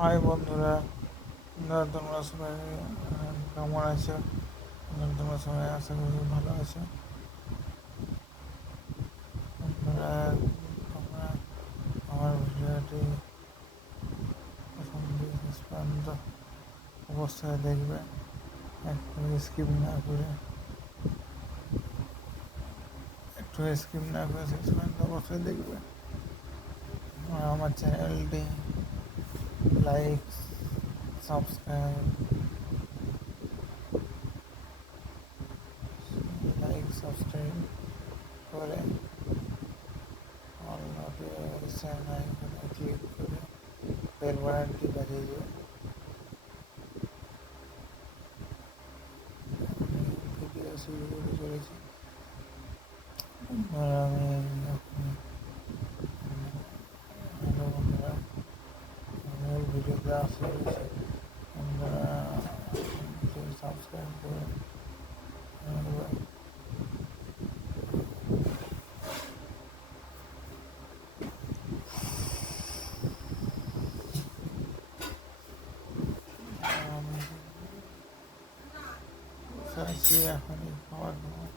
High বন্ধুরা, তোমরা সবাই কেমন আছো? তোমরা সবাই আশা করি ভালো আছো। বন্ধুরা, তোমরা আমার ভিডিওটি প্রথম থেকে শেষ পর্যন্ত অবশ্যই দেখবে, একটু স্কিপ না করে শেষ পর্যন্ত অবশ্যই দেখবে। আর আমার চ্যানেলটি লাইক, সাবস্ক্রাইব করে অল নোটিফিকেশন আইকনে ক্লিক করে বেল বাটনটি বাজিয়ে দিও। ভিডিও শুরু করে চলেছি। আমি হ্যালো বন্ধুরা, মূল ভিডিওতে আসা হয়েছে। বন্ধুরা সাবস্ক্রাইব করে এখনই খাবার খাবো।